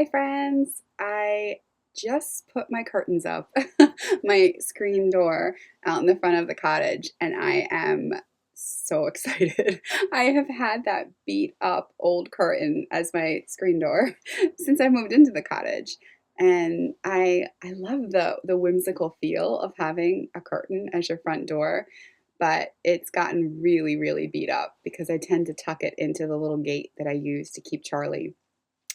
Hi friends! I just put my curtains up, my screen door out in the front of the cottage, and I am so excited. I have had that beat up old curtain as my screen door since I moved into the cottage. And I love the whimsical feel of having a curtain as your front door, but it's gotten really beat up because I tend to tuck it into the little gate that I use to keep Charlie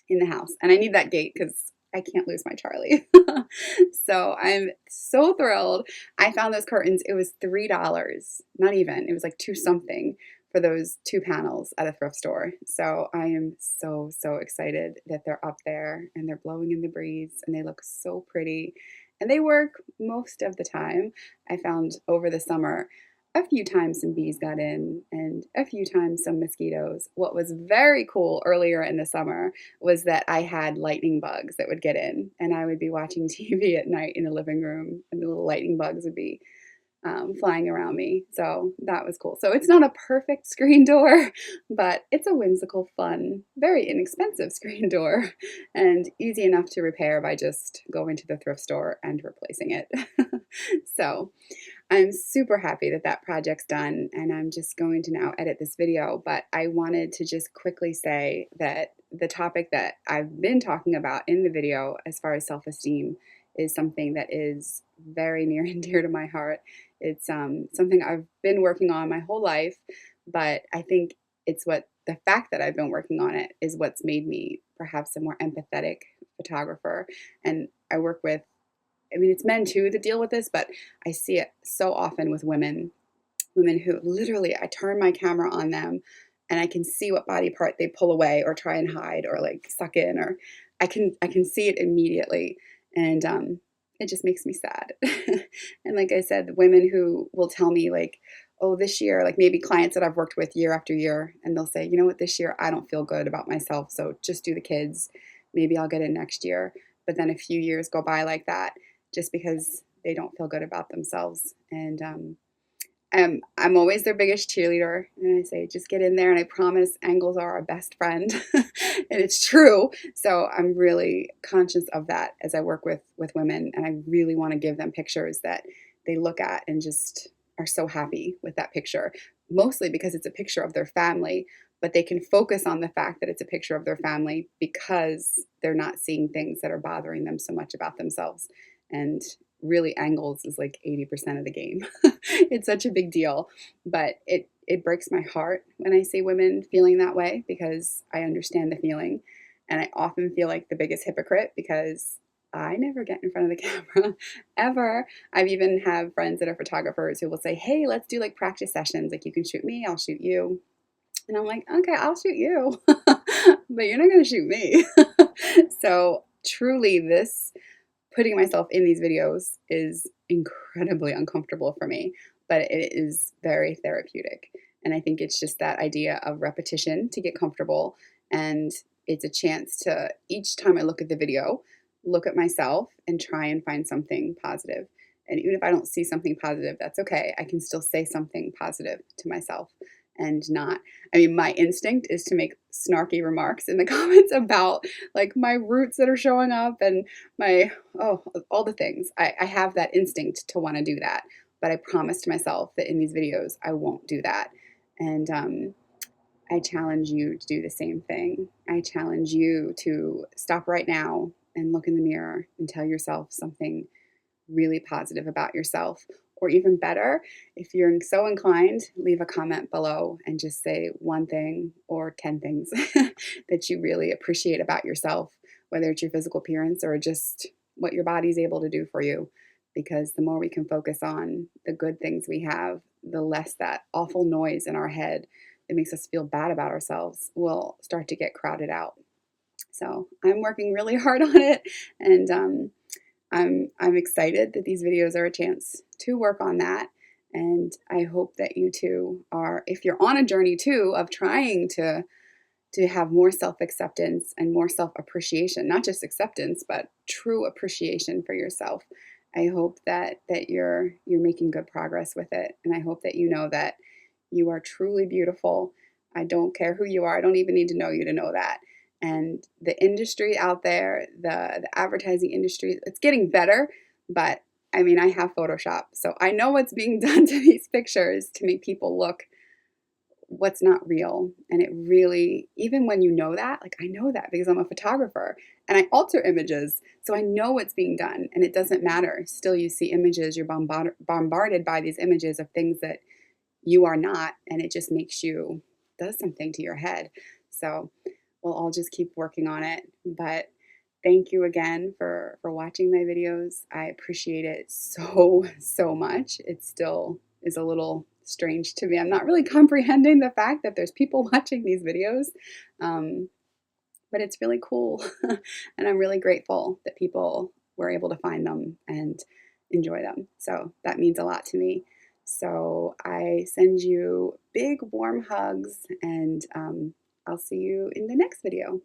in the house. And I need that gate because I can't lose my Charlie. So I'm so thrilled. I found those curtains. It was $3, not even. It was like two something for those two panels at a thrift store. So I am so excited that they're up there and they're blowing in the breeze and they look so pretty. And they work most of the time. I found over the summer a few times some bees got in and a few times some mosquitoes. What was very cool earlier in the summer was that I had lightning bugs that would get in, and I would be watching TV at night in the living room, and the little lightning bugs would be flying around me. So that was cool. So it's not a perfect screen door, but it's a whimsical, fun, very inexpensive screen door and easy enough to repair by just going to the thrift store and replacing it. So I'm super happy that that project's done, and I'm just going to now edit this video, but I wanted to just quickly say that the topic that I've been talking about in the video as far as self-esteem is something that is very near and dear to my heart. It's something I've been working on my whole life, but I think it's what the fact that I've been working on it is what's made me perhaps a more empathetic photographer. And I work with, I mean, it's men too that deal with this, but I see it so often with women who literally, I turn my camera on them and I can see what body part they pull away or try and hide or like suck in, or I can see it immediately. And it just makes me sad. And like I said, the women who will tell me like, oh, this year, like maybe clients that I've worked with year after year, and they'll say, you know what, this year I don't feel good about myself, so just do the kids. Maybe I'll get in next year. But then a few years go by like that just because they don't feel good about themselves. And I'm always their biggest cheerleader, and I say, just get in there, and I promise angles are our best friend. And it's true. So I'm really conscious of that as I work with women, and I really want to give them pictures that they look at and just are so happy with that picture, mostly because it's a picture of their family, but they can focus on the fact that it's a picture of their family because they're not seeing things that are bothering them so much about themselves. And really, angles is like 80% of the game. It's such a big deal, but it breaks my heart when I see women feeling that way because I understand the feeling, and I often feel like the biggest hypocrite because I never get in front of the camera ever. I've even have friends that are photographers who will say, "Hey, let's do like practice sessions. Like you can shoot me, I'll shoot you." And I'm like, "Okay, I'll shoot you, but you're not going to shoot me." So truly, this putting myself in these videos is incredibly uncomfortable for me, but it is very therapeutic. And I think it's just that idea of repetition to get comfortable. And it's a chance to, each time I look at the video, look at myself and try and find something positive. And even if I don't see something positive, that's okay. I can still say something positive to myself and not, I mean, my instinct is to make snarky remarks in the comments about like my roots that are showing up and my, oh, all the things. I have that instinct to want to do that, but I promised myself that in these videos I won't do that. And I challenge you to do the same thing. I challenge you to stop right now and look in the mirror and tell yourself something really positive about yourself. Or even better, if you're so inclined, leave a comment below and just say one thing or 10 things that you really appreciate about yourself, whether it's your physical appearance or just what your body's able to do for you. Because the more we can focus on the good things we have, the less that awful noise in our head that makes us feel bad about ourselves will start to get crowded out. So I'm working really hard on it, and I'm excited that these videos are a chance to work on that. And I hope that you too are, if you're on a journey too of trying to have more self-acceptance and more self-appreciation, not just acceptance, but true appreciation for yourself. I hope that you're making good progress with it. And I hope that you know that you are truly beautiful. I don't care who you are. I don't even need to know you to know that. And the industry out there, the advertising industry, it's getting better, but I mean, I have Photoshop, so I know what's being done to these pictures to make people look what's not real. And it really, even when you know that, like I know that because I'm a photographer and I alter images, so I know what's being done and it doesn't matter. Still, you see images, you're bombarded by these images of things that you are not, and it just makes you, does something to your head. So we'll all just keep working on it. But thank you again for watching my videos. I appreciate it so much. It still is a little strange to me. I'm not really comprehending the fact that there's people watching these videos, but it's really cool. And I'm really grateful that people were able to find them and enjoy them. So that means a lot to me. So I send you big warm hugs, and I'll see you in the next video.